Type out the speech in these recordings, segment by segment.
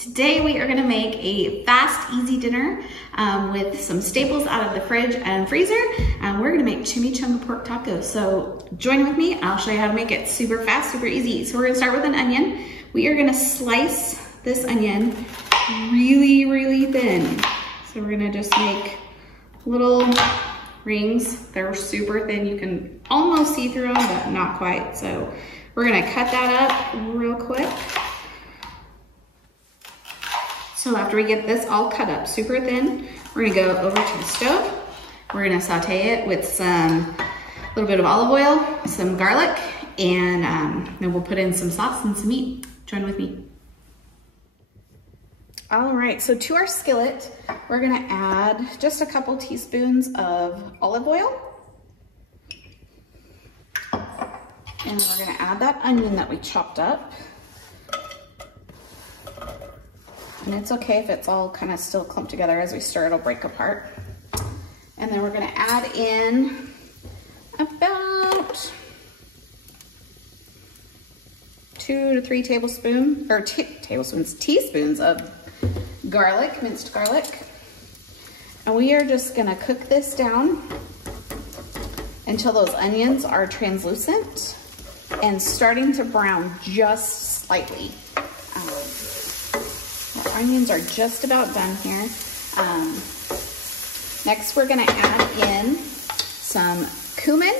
Today we are gonna make a fast, easy dinner with some staples out of the fridge and freezer. We're gonna make chimichanga pork tacos. So join with me, I'll show you how to make it super fast, super easy. So we're gonna start with an onion. We are gonna slice this onion really, really thin. So we're gonna just make little rings. They're super thin. You can almost see through them, but not quite. So we're gonna cut that up real quick. So after we get this all cut up super thin, we're gonna go over to the stove. We're gonna saute it with some little bit of olive oil, some garlic, and then we'll put in some sauce and some meat. Join with me. All right, so to our skillet, we're gonna add just a couple teaspoons of olive oil. And we're gonna add that onion that we chopped up. And it's okay if it's all kind of still clumped together. As we stir, it'll break apart. And then we're gonna add in about 2 to 3 tablespoons, or teaspoons of garlic, minced garlic. And we are just gonna cook this down until those onions are translucent and starting to brown just slightly. Our onions are just about done here. Next, we're gonna add in some cumin.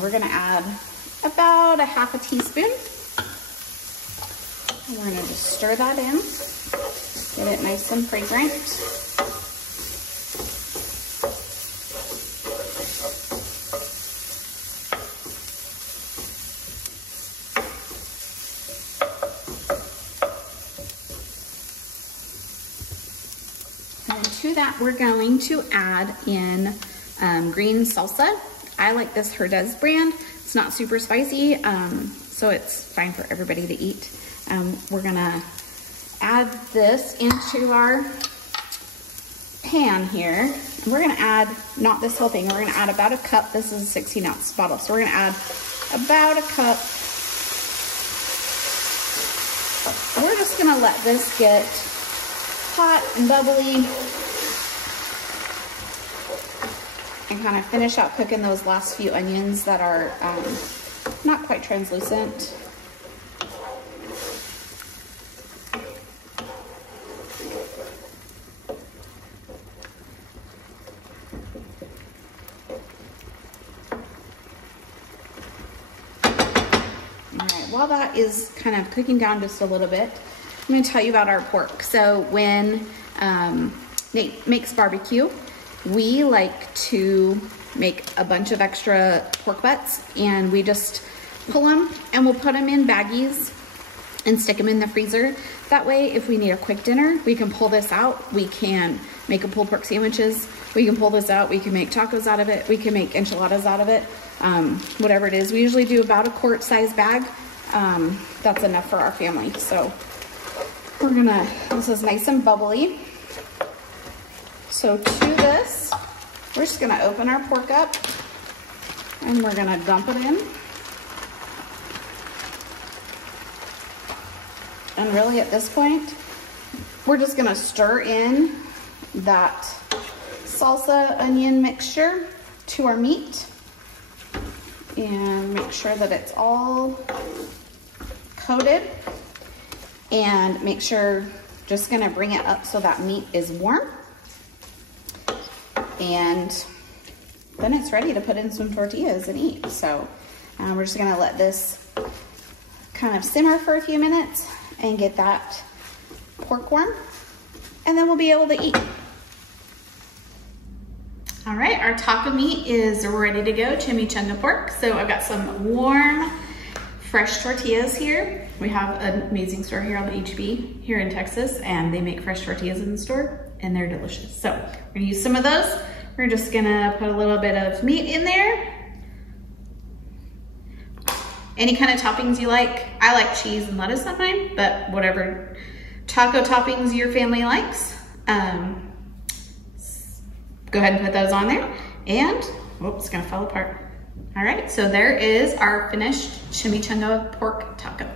We're gonna add about a half a teaspoon. And we're gonna just stir that in, get it nice and fragrant. And to that, we're going to add in green salsa. I like this Herdez brand. It's not super spicy, so it's fine for everybody to eat. We're gonna add this into our pan here. We're gonna add, not this whole thing, we're gonna add about a cup. This is a 16-ounce bottle, so we're gonna add about a cup. We're just gonna let this get hot and bubbly and kind of finish out cooking those last few onions that are not quite translucent. All right, while that is kind of cooking down just a little bit, I'm gonna tell you about our pork. So when Nate makes barbecue, we like to make a bunch of extra pork butts, and we just pull them and we'll put them in baggies and stick them in the freezer. That way, if we need a quick dinner, we can pull this out. We can make a pulled pork sandwiches. We can pull this out. We can make tacos out of it. We can make enchiladas out of it. Whatever it is. We usually do about a quart size bag. That's enough for our family. So we're gonna, this is nice and bubbly. So to this, we're just gonna open our pork up and we're gonna dump it in. And really at this point, we're just gonna stir in that salsa onion mixture to our meat and make sure that it's all coated. And make sure, just gonna bring it up so that meat is warm. And then it's ready to put in some tortillas and eat. So we're just gonna let this kind of simmer for a few minutes and get that pork warm, and then we'll be able to eat. All right, our taco meat is ready to go, chimichanga pork. So I've got some warm, fresh tortillas here. We have an amazing store here on the HB here in Texas, and they make fresh tortillas in the store, and they're delicious. So we're gonna use some of those. We're just gonna put a little bit of meat in there. Any kind of toppings you like. I like cheese and lettuce on mine, but whatever taco toppings your family likes, go ahead and put those on there. And, whoops, it's gonna fall apart. All right, so there is our finished chimichanga pork taco.